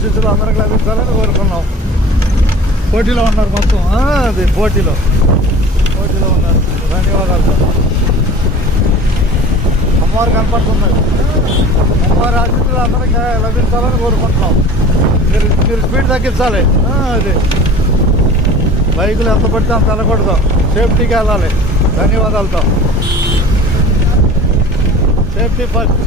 ఆశీస్సులు అందరికి లభించాలని కోరుకున్నాం. పోటీలో ఉన్నారు మొత్తం, అది పోటీలో ఉన్నారు. ధన్యవాదాలు. అమ్మవారు కనపడుతుంది. అమ్మవారి ఆశీస్సులు అందరికి లభించాలని కోరుకుంటున్నాం. మీరు స్పీడ్ తగ్గించాలి. అది బైకులు ఎంత పడితే అంత వెళ్ళకూడదు, సేఫ్టీకి వెళ్ళాలి. ధన్యవాదాలతో. Safety first.